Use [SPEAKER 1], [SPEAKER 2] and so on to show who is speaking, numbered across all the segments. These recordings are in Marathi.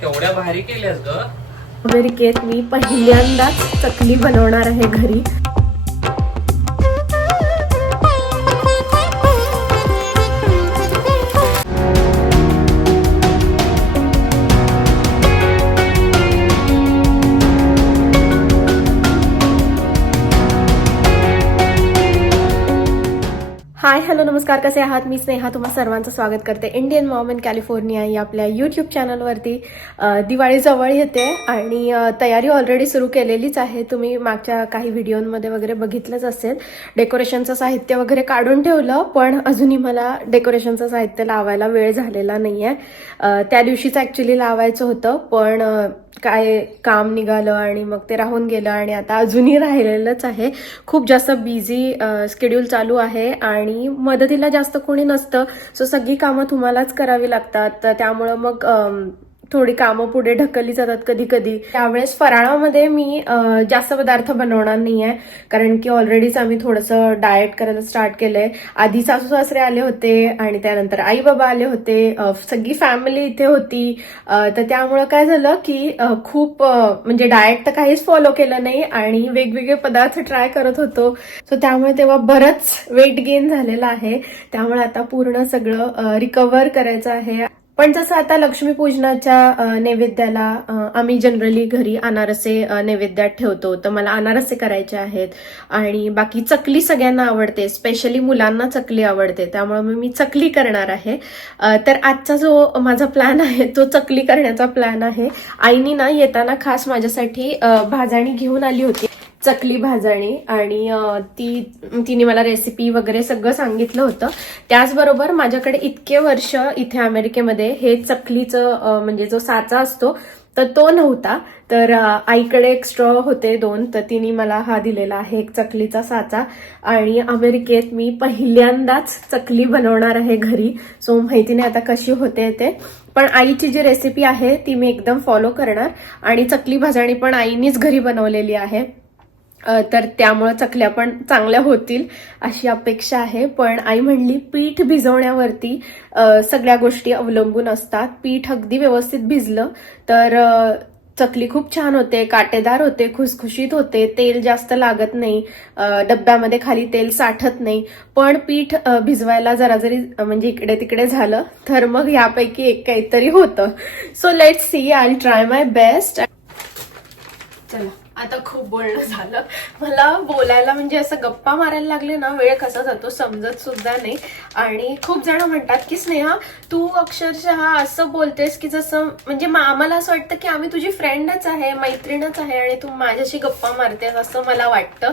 [SPEAKER 1] केवढ्या भारी केल्यास ग?
[SPEAKER 2] अमेरिकेत मी पहिल्यांदाच चकली बनवणार आहे घरी. हाय हॅलो नमस्कार. कसे आहात? मी स्नेहा. तुम्हा सर्वांचं स्वागत करते. इंडियन मॉम इन कॅलिफोर्निया या आपल्या यूट्यूब चॅनलवरती दिवाळी जवळ येते आणि तयारी ऑलरेडी सुरू केलेलीच आहे. तुम्ही मागच्या काही व्हिडिओमध्ये वगैरे बघितलंच असेल. डेकोरेशनचं साहित्य वगैरे काढून ठेवलं पण अजूनही मला डेकोरेशनचं साहित्य लावायला वेळ झालेला नाही आहे त्या दिवशीच ॲक्च्युली लावायचं होतं पण काय काम निघालं आणि मग ते राहून गेलं आणि आता अजूनही राहिलेलंच आहे. खूप जास्त बिझी स्केड्यूल चालू आहे आणि मदतीला जास्त कोणी नसतं. सो सगळी कामं तुम्हालाच करावी लागतात. तर त्यामुळं मग थोडी कामं पुढे ढकलली जातात कधी कधी त्यावेळेस फराळामध्ये मी जास्त पदार्थ बनवणार नाही आहे कारण की ऑलरेडीच आम्ही थोडंसं डाएट करायला स्टार्ट केलंय. आधी सासू सासरे आले होते आणि त्यानंतर आई बाबा आले होते. सगळी फॅमिली इथे होती. तर त्यामुळं काय झालं की खूप म्हणजे डाएट तर काहीच फॉलो केलं नाही आणि वेगवेगळे पदार्थ ट्राय करत होतो. सो त्यामुळे तेव्हा बरंच वेट गेन झालेलं आहे. त्यामुळे आता पूर्ण सगळं रिकव्हर करायचं आहे. पण जसं आता लक्ष्मीपूजनाच्या नैवेद्याला आम्ही जनरली घरी अनारसे नैवेद्यात ठेवतो. तर मला अनारसे करायचे आहेत. आणि बाकी चकली सगळ्यांना आवडते. स्पेशली मुलांना चकली आवडते. त्यामुळे मग मी चकली करणार आहे. तर आजचा जो माझा प्लॅन आहे तो चकली करण्याचा प्लॅन आहे. आईनी ना येताना खास माझ्यासाठी भाजणी घेऊन आली होती. चकली भाजणी आणि ती तिने मला रेसिपी वगैरे सगळं सांगितलं होतं. त्याचबरोबर माझ्याकडे इतके वर्ष इथे अमेरिकेमध्ये हे चकलीचं म्हणजे जो साचा असतो तर तो नव्हता. तर आईकडे एक स्ट्रॉ होते दोन तर तिने मला हा दिलेला आहे एक चकलीचा साचा. आणि अमेरिकेत मी पहिल्यांदाच चकली बनवणार आहे घरी. सो माहिती नाही आता कशी होते ते. पण आईची जी रेसिपी आहे ती मी एकदम फॉलो करणार. आणि चकली भाजणी पण आईनीच घरी बनवलेली आहे. तर त्यामुळं चकल्या पण चांगल्या होतील अशी अपेक्षा आहे. पण आई म्हणली पीठ भिजवण्यावरती सगळ्या गोष्टी अवलंबून असतात. पीठ अगदी व्यवस्थित भिजलं तर चकली खूप छान होते काटेदार होते खुसखुशीत होते. तेल जास्त लागत नाही डब्यामध्ये खाली तेल साठत नाही. पण पीठ भिजवायला जरा जरी म्हणजे इकडे तिकडे झालं तर मग यापैकी एक काहीतरी होतं. So let see I try my best चला. आता खूप बोलणं झालं. मला बोलायला म्हणजे असं गप्पा मारायला लागले ना वेळ कसा जातो समजत सुद्धा नाही. आणि खूप जण म्हणतात की स्नेहा तू अक्षरशः असं बोलतेस की जसं म्हणजे आम्हाला असं वाटतं की आम्ही तुझी फ्रेंडच आहे मैत्रीणच आहे आणि तू माझ्याशी गप्पा मारतेस असं मला वाटतं.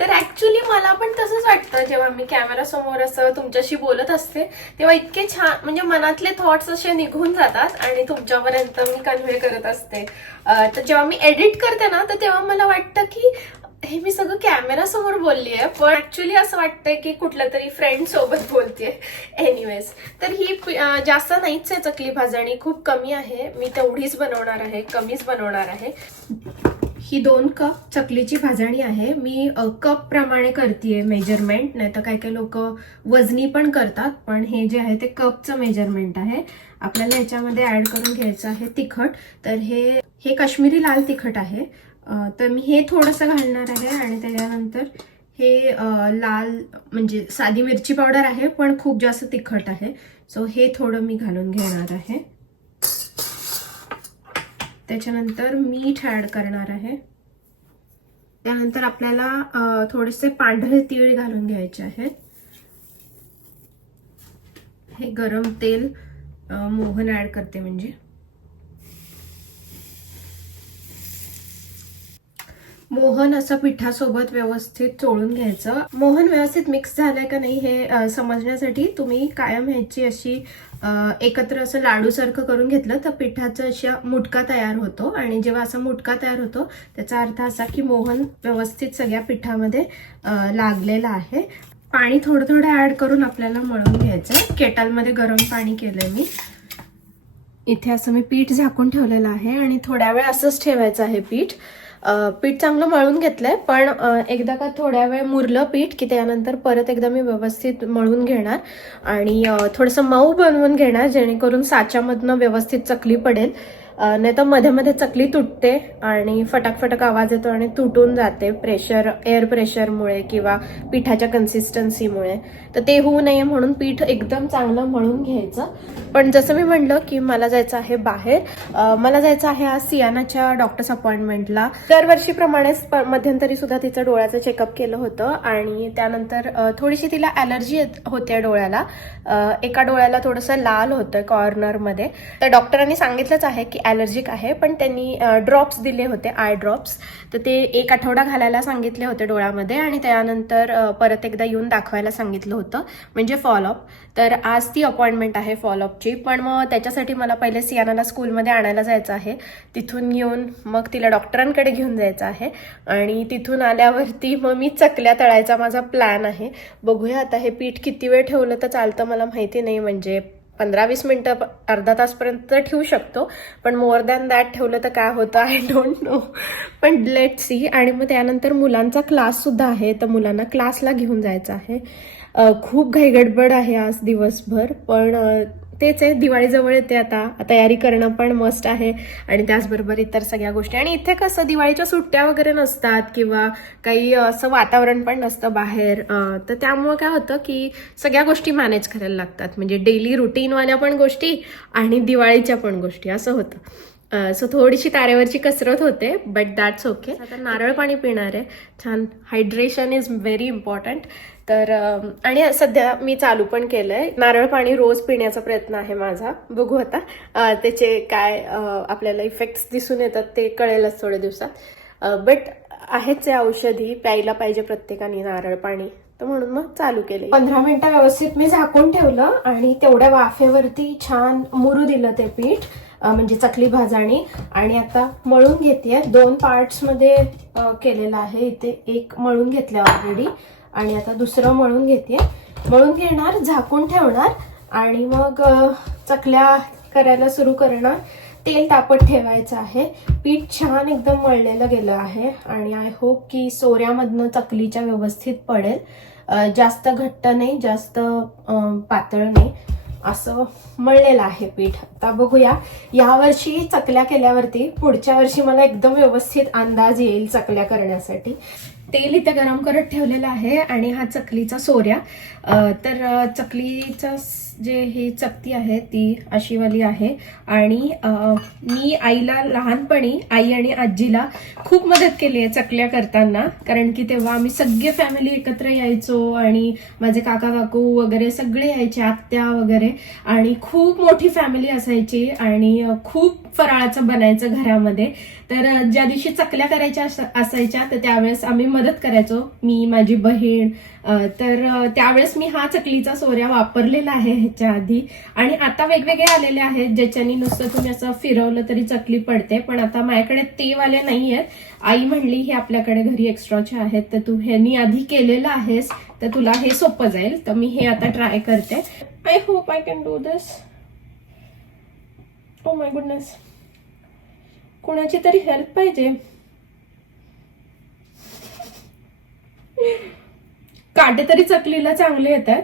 [SPEAKER 2] तर ऍक्च्युली मला पण तसंच वाटतं. जेव्हा मी कॅमेरा समोर असं तुमच्याशी बोलत असते तेव्हा इतके छान म्हणजे मनातले थॉट्स असे निघून जातात आणि तुमच्यापर्यंत मी कन्व्हे करत असते. तर जेव्हा मी एडिट करते ना तर तेव्हा मला वाटतं की हे मी सगळं कॅमेरा समोर बोलली आहे पण ऍक्च्युली असं वाटतंय की कुठल्या तरी फ्रेंड सोबत बोलतेय. एनिवेज तर ही जास्त नाहीच आहे चकली भाजणी खूप कमी आहे. मी तेवढीच बनवणार आहे कमीच बनवणार आहे. ही दोन कप चकलीची भाजणी आहे. मी कप प्रमाणे करतेय मेजरमेंट नाही तर काही काही लोक वजनी पण करतात पण हे जे आहे ते कपचं मेजरमेंट आहे. आपल्याला ह्याच्यामध्ये ऍड करून घ्यायचं आहे तिखट. तर हे हे काश्मीरी लाल तिखट आहे. तर मी हे थोडंसं घालणार आहे आणि त्याच्यानंतर हे लाल म्हणजे साधी मिरची पावडर आहे पण खूप जास्त तिखट आहे. सो हे थोडं मी घालून घेणार आहे. त्याच्यानंतर मीठ ॲड करणार आहे. त्यानंतर आपल्याला थोडेसे पांढरे तीळ घालून घ्यायचे आहेत. हे गरम तेल मोहन ॲड करते म्हणजे. मोहन असं पिठासोबत व्यवस्थित चोळून घ्यायचं. मोहन व्यवस्थित मिक्स झालंय का नाही हे समजण्यासाठी तुम्ही कायम ह्याची अशी एकत्र असं लाडूसारखं करून घेतलं तर पिठाचा अशा मुटका तयार होतो. आणि जेव्हा असा मुटका तयार होतो त्याचा अर्थ असा की मोहन व्यवस्थित सगळ्या पिठामध्ये लागलेलं लागलेला आहे. पाणी थोडं थोडं ऍड करून आपल्याला मळून घ्यायचं. केटलमध्ये गरम पाणी केलंय मी. इथे असं मी पीठ झाकून ठेवलेलं आहे आणि थोड्या वेळ असंच ठेवायचं आहे पीठ. पीठ चांगलं मळून घेतलंय पण एकदा का थोड्या वेळ मुरलं पीठ की त्यानंतर परत एकदा मी व्यवस्थित मळून घेणार आणि थोडंसं मऊ बनवून घेणार जेणेकरून साच्यामधनं व्यवस्थित चकली पडेल. नाही तर मध्ये मध्ये चकली तुटते आणि फटाकफटक आवाज येतो आणि तुटून जाते प्रेशर एअर प्रेशरमुळे किंवा पिठाच्या कन्सिस्टन्सीमुळे तर ते होऊ नये म्हणून पीठ एकदम चांगलं मळून घ्यायचं. पण जसं मी म्हणलं की मला जायचं आहे बाहेर मला जायचं आहे आज सियानाच्या डॉक्टर्स अपॉइंटमेंटला दरवर्षीप्रमाणेच प- मध्यंतरी सुद्धा तिचं डोळ्याचं चेकअप केलं होतं आणि त्यानंतर थोडीशी तिला ॲलर्जी होते डोळ्याला. एका डोळ्याला थोडंसं लाल होतं कॉर्नरमध्ये तर डॉक्टरांनी सांगितलंच आहे की ॲलर्जिक आहे पण त्यांनी ड्रॉप्स दिले होते आय ड्रॉप्स तर ते एक आठवडा घालायला सांगितले होते डोळ्यामध्ये आणि त्यानंतर परत एकदा येऊन दाखवायला सांगितलं होतं म्हणजे फॉलोअप तर आज ती अपॉइंटमेंट आहे फॉलोअपची पण मग त्याच्यासाठी मला पहिले सियानाला स्कूलमध्ये आणायला जायचं आहे. तिथून येऊन मग तिला डॉक्टरांकडे घेऊन जायचं आहे. आणि तिथून आल्यावरती मग मी चकल्या तळायचा माझा प्लॅन आहे. बघूया आता हे पीठ किती वेळ ठेवलं तर चालतं मला माहिती नाही म्हणजे पंधरा वीस मिनटं अर्धा तासपर्यंत ठेवू शकतो. पण मोर दॅन दॅट ठेवलं तर काय होतं? आय डोंट नो पण लेट सी आणि मग त्यानंतर मुलांचा क्लाससुद्धा आहे. तर मुलांना क्लासला घेऊन जायचं आहे. खूप घाईगडबड आहे आज दिवसभर. पण तेच आहे. दिवाळी जवळ येते आता. तयारी करणं पण मस्ट आहे. आणि त्याचबरोबर इतर सगळ्या गोष्टी. आणि इथे कसं दिवाळीच्या सुट्ट्या वगैरे नसतात किंवा काही असं वातावरण पण नसतं बाहेर तर त्यामुळं काय होतं की सगळ्या गोष्टी मॅनेज करायला लागतात. म्हणजे डेली रुटीनवाल्या पण गोष्टी आणि दिवाळीच्या पण गोष्टी. असं होतं. सो थोडीशी तारेवरची कसरत होते बट दॅट्स ओके आता नारळ पाणी पिणार आहे. छान. हायड्रेशन इज व्हेरी इम्पॉर्टंट तर आणि सध्या मी चालू पण केलंय. नारळ पाणी रोज पिण्याचा प्रयत्न आहे माझा. बघू आता त्याचे काय आपल्याला इफेक्ट्स दिसून येतात ते कळेलच थोड्या दिवसात. बट आहेच आहे औषधी प्यायला पाहिजे प्रत्येकाने नारळ पाणी. तर म्हणून मग चालू केले पंधरा मिनिटं व्यवस्थित मी झाकून ठेवलं आणि तेवढ्या वाफेवरती छान मुरू दिलं ते पीठ म्हणजे चकली भाजणी आणि आता मळून घेते दोन पार्ट्समध्ये केलेलं आहे. इथे एक मळून घेतलं ऑलरेडी आणि आता दुसरं मळून घेते. मळून घेणार झाकून ठेवणार आणि मग चकल्या करायला सुरू करणार. तेल तापत ठेवायचं आहे. पीठ छान एकदम मळलेलं गेलं आहे आणि आय होप की सोऱ्यामधनं चकलीच्या व्यवस्थित पडेल. जास्त घट्ट नाही जास्त पातळ नाही. असं मळलेलं आहे पीठ. आता बघूया यावर्षी चकल्या केल्यावरती पुढच्या वर्षी मला एकदम व्यवस्थित अंदाज येईल चकल्या करण्यासाठी. तेल इथे गरम करत ठेवलेलं आहे आणि हा चकलीचा सोऱ्या. तर चकलीचा जे ही चकती आहे ती अशीवाली आहे. आणि मी आईला लहानपणी आई आणि आजीला खूप मदत केली आहे चकल्या करताना. कारण की तेव्हा आम्ही सगळे फॅमिली एकत्र यायचो आणि माझे काका काकू वगैरे सगळे यायचे आत्या वगैरे. आणि खूप मोठी फॅमिली असायची आणि खूप फराळाचं बनायचं घरामध्ये. तर ज्या दिवशी चकल्या करायच्या असायच्या तर त्यावेळेस आम्ही मदत करायचो. मी माझी बहीण तर त्यावेळेस मी हा चकलीचा सोऱ्या वापरलेला आहे ह्याच्या आधी. आणि आता वेगवेगळे आलेले आहेत ज्याच्यानी नुसतं तुम्ही असं फिरवलं तरी चकली पडते पण आता माझ्याकडे ते वाले नाही आहेत आई म्हणली हे आपल्याकडे घरी एक्स्ट्राचे आहेत तर तू ह्यांनी आधी केलेलं आहेस तर तुला हे सोपं जाईल तर मी हे आता ट्राय करते. I hope I can do this oh my goodness कोणाची तरी हेल्प पाहिजे. काटे तरी चकलीला चांगले येतात.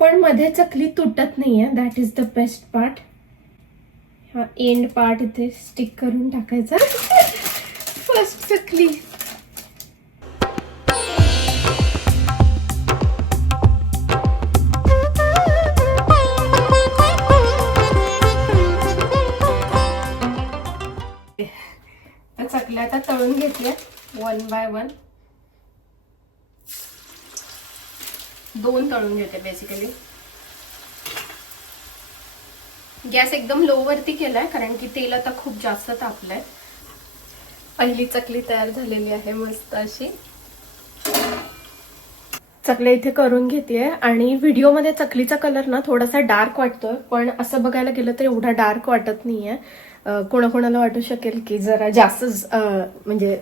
[SPEAKER 2] पण मध्ये चकली तुटत नाहीये. That is the best part हा एंड पार्ट इथे स्टिक करून टाकायचा. फर्स्ट चकली. चकल्या आता तळून घेतल्या. वन बाय वन दोन तळून घेते बेसिकली गॅस एकदम लो वरती केलाय कारण की तेल आता खूप जास्त तापलंय. पहिली चकली तयार झालेली आहे मस्त अशी. चकल्या इथे करून घेते आणि व्हिडिओमध्ये चकलीचा कलर ना थोडासा डार्क वाटतोय पण असं बघायला गेलं तर एवढा डार्क वाटत नाहीये. कोणाकोणाला वाटू शकेल की जरा जास्त म्हणजे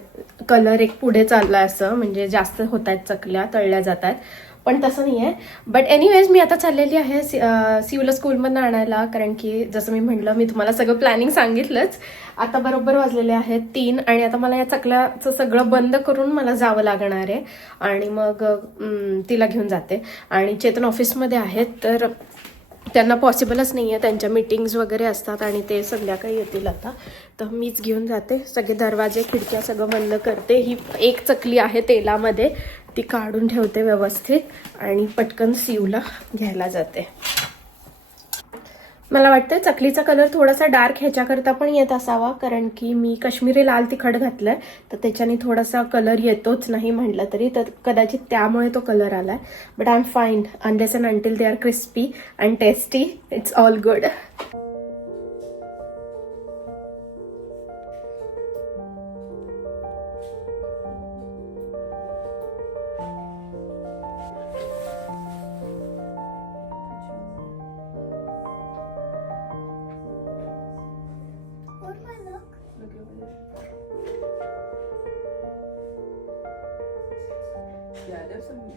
[SPEAKER 2] कलर एक पुढे चाललाय असं म्हणजे जास्त होत आहेत चकल्या तळल्या जात आहेत पण तसं नाही आहे बट एनिवेज मी आता चाललेली आहे सि- सिवला स्कूलमधनं आणायला कारण की जसं मी म्हटलं मी तुम्हाला सगळं प्लॅनिंग सांगितलंच. आता बरोबर वाजलेले आहेत तीन आणि आता मला या चकल्याचं सगळं बंद करून मला जावं लागणार आहे. आणि मग तिला घेऊन जाते. आणि चेतन ऑफिसमध्ये आहेत तर त्यांना पॉसिबलच नाही आहे त्यांच्या मीटिंग्स वगैरे असतात आणि ते संध्याकाळी येतील आता. तर मीच घेऊन जाते. सगळे दरवाजे खिडक्या सगळं बंद करते. ही एक चकली आहे तेलामध्ये. ती काढून ठेवते व्यवस्थित आणि पटकन सीवला घ्यायला जाते. मला वाटतं चकलीचा कलर थोडासा डार्क ह्याच्याकरता पण येत असावा कारण की मी काश्मीरी लाल तिखट घातलंय तर त्याच्याने थोडासा कलर येतोच नाही म्हटलं तरी तर कदाचित त्यामुळे तो कलर आलाय. But I am fine unless and until they are crispy and tasty it's all good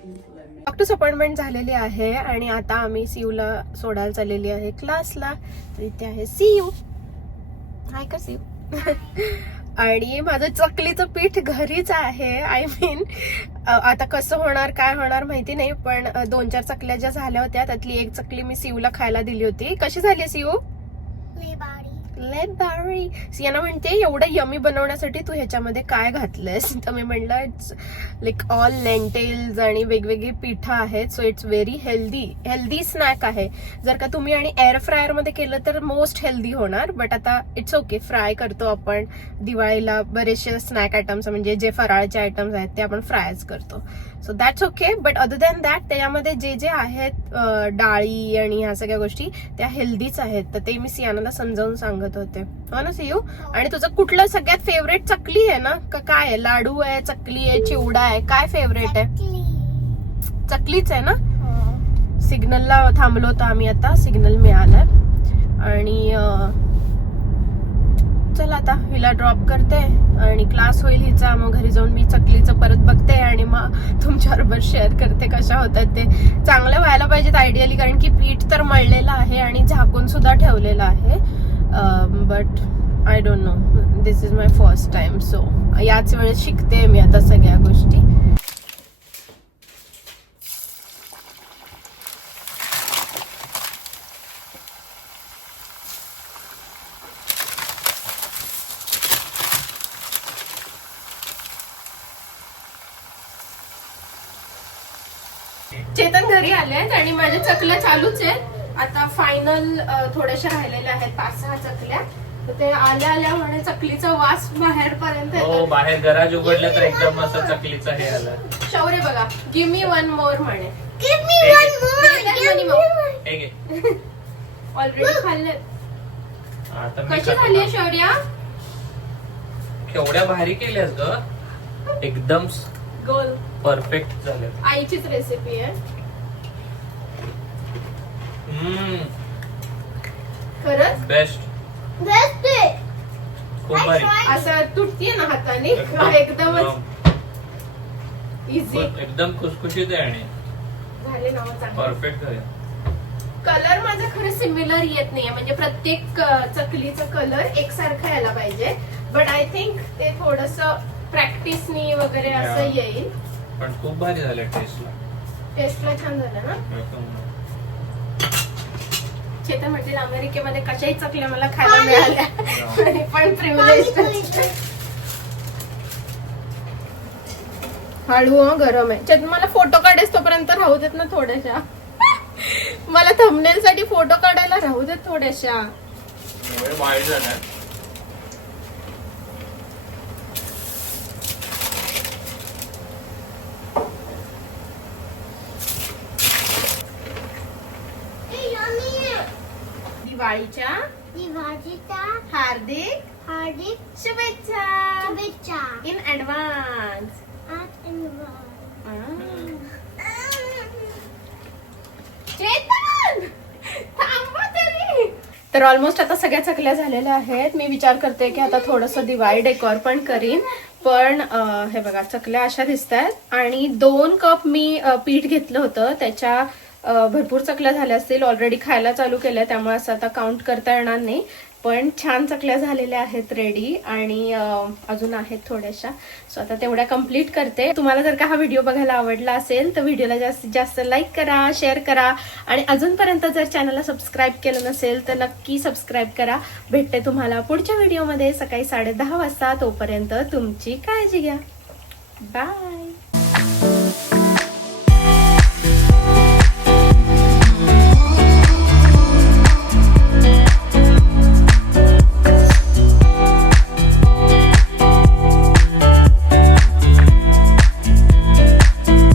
[SPEAKER 2] doctor's appointment झालेली आहे आणि आता आम्ही सीयूला सोडायला चाललेली आहे क्लासला तर इथे आहे सीयू हाय का सीयू आणि माझं चकलीचं पीठ घरीच आहे. आय मीन आता कसं होणार काय होणार माहिती नाही पण दोन चार चकल्या ज्या झाल्या होत्या त्यातली एक चकली मी सीयूला खायला दिली होती. कशी झाली सीयू लेट बारी सियाना म्हणते एवढं यमी बनवण्यासाठी तू ह्याच्यामध्ये काय घातलंयस? तर मी म्हणलं इट्स लाईक ऑल लेंटेल्स आणि वेगवेगळी पिठं आहेत so it's very healthy healthy snack आहे. जर का तुम्ही आणि एअर फ्रायरमध्ये केलं तर मोस्ट हेल्दी होणार बट आता इट्स ओके फ्राय करतो आपण. दिवाळीला बरेचसे स्नॅक आयटम्स म्हणजे जे फराळचे आयटम्स आहेत ते आपण फ्रायच करतो. So that's okay but other than that त्याच्यामध्ये जे जे आहेत डाळी आणि ह्या सगळ्या गोष्टी त्या हेल्दीच आहेत. तर ते मी सियानाला समजावून सांगत होते. हो ना सियू? आणि तुझं कुठलं सगळ्यात फेवरेट चकली आहे ना? का काय आहे? लाडू आहे चकली आहे चिवडा आहे? काय फेवरेट आहे? चकलीच आहे ना? सिग्नलला थांबलो होतो आम्ही आता. सिग्नल मिळालाय. आणि आता हिला ड्रॉप करते आणि क्लास होईल हिचा. मग घरी जाऊन मी चकलीचं परत बघते आणि मग तुमच्याबरोबर शेअर करते कशा होतात ते. चांगलं व्हायला पाहिजेत आयडियली कारण की पीठ तर मळलेलं आहे आणि झाकून सुद्धा ठेवलेलं आहे. But I don't know this is my first time so याच वेळेस शिकते मी आता सगळ्या गोष्टी. चेतन घरी आले आहेत आणि माझ्या चकल्या चालूच आहेत. आता फायनल थोड्याशा राहिलेल्या आहेत पाच सहा चकल्या. तर ते आल्या आल्या म्हणे चकलीचा वास बाहेर पर्यंत
[SPEAKER 1] हो
[SPEAKER 2] येतो
[SPEAKER 1] बाहेर गराज उघडलं तर एकदम असं चकलीचं हे आलं.
[SPEAKER 2] शौर्य बघा. गिव मी वन मोर म्हणे. ऑलरेडी खाल्ले कशी झाली. शौर्या?
[SPEAKER 1] केवढ्या भारी केल्यास ग. एकदम
[SPEAKER 2] गोल.
[SPEAKER 1] परफेक्ट झाल्या
[SPEAKER 2] आईचीच रेसिपी आहे. खरंच?
[SPEAKER 1] बेस्ट. खूप भारी.
[SPEAKER 2] असं तुटतीये ना हाताने? एकदमच. इझी
[SPEAKER 1] एकदम खुसखुशीत आहे आणि
[SPEAKER 2] झाले ना मग चांगले.
[SPEAKER 1] परफेक्ट झाले.
[SPEAKER 2] कलर माझा खरं सिमिलर येत नाहीये. म्हणजे प्रत्येक अ, चकलीचा कलर एकसारखा यायला पाहिजे. बट आय थिंक ते थोडस प्रॅक्टिसनी वगैरे असं
[SPEAKER 1] Yeah.
[SPEAKER 2] येईल.
[SPEAKER 1] पण खूप भारी झाले टेस्टला
[SPEAKER 2] टेस्टला छान झालं ना? चेतन म्हटले अमेरिकेमध्ये कशाही चकल्या मला खायला. मिळाल्या. पण प्रिव्हिलेज. हळू हं, गरम आहे. चेतन मला फोटो काढेस तोपर्यंत राहू देत ना थोड्याशा. मला थंबनेल साठी फोटो काढायला राहू देत थोड्याशा.
[SPEAKER 1] वाईट झालं.
[SPEAKER 2] दिवाळीच्या
[SPEAKER 3] दिवाळीचा
[SPEAKER 2] हार्दिक
[SPEAKER 3] हार्दिक
[SPEAKER 2] शुभेच्छा.
[SPEAKER 3] शुभेच्छा.
[SPEAKER 2] इन ऍडव्हान्स तरी. तर ऑलमोस्ट आता सगळ्या चकल्या झालेल्या आहेत. मी विचार करते की आता थोडंसं दिवाळी डेकोर पण करीन. पण हे बघा चकल्या अशा दिसत आहेत आणि दोन कप मी पीठ घेतलं होतं. त्याच्या भरपूर चकल्या झाल्या असतील. ऑलरेडी खायला चालू केल्या त्यामुळे असं आता काउंट करता येणार नाही. पण छान चकल्या झालेल्या आहेत रेडी आणि अजून आहेत थोड्याशा. सो आता तेवढ्या कंप्लीट करते. तुम्हाला जर का हा व्हिडिओ बघायला आवडला असेल तर व्हिडिओला जास्तीत जास्त लाईक करा शेअर करा. आणि अजूनपर्यंत जर चॅनलला सबस्क्राईब केलं नसेल तर नक्की सबस्क्राईब करा. भेटते तुम्हाला पुढच्या व्हिडिओमध्ये सकाळी साडे दहा वाजता. तोपर्यंत तुमची काळजी घ्या. बाय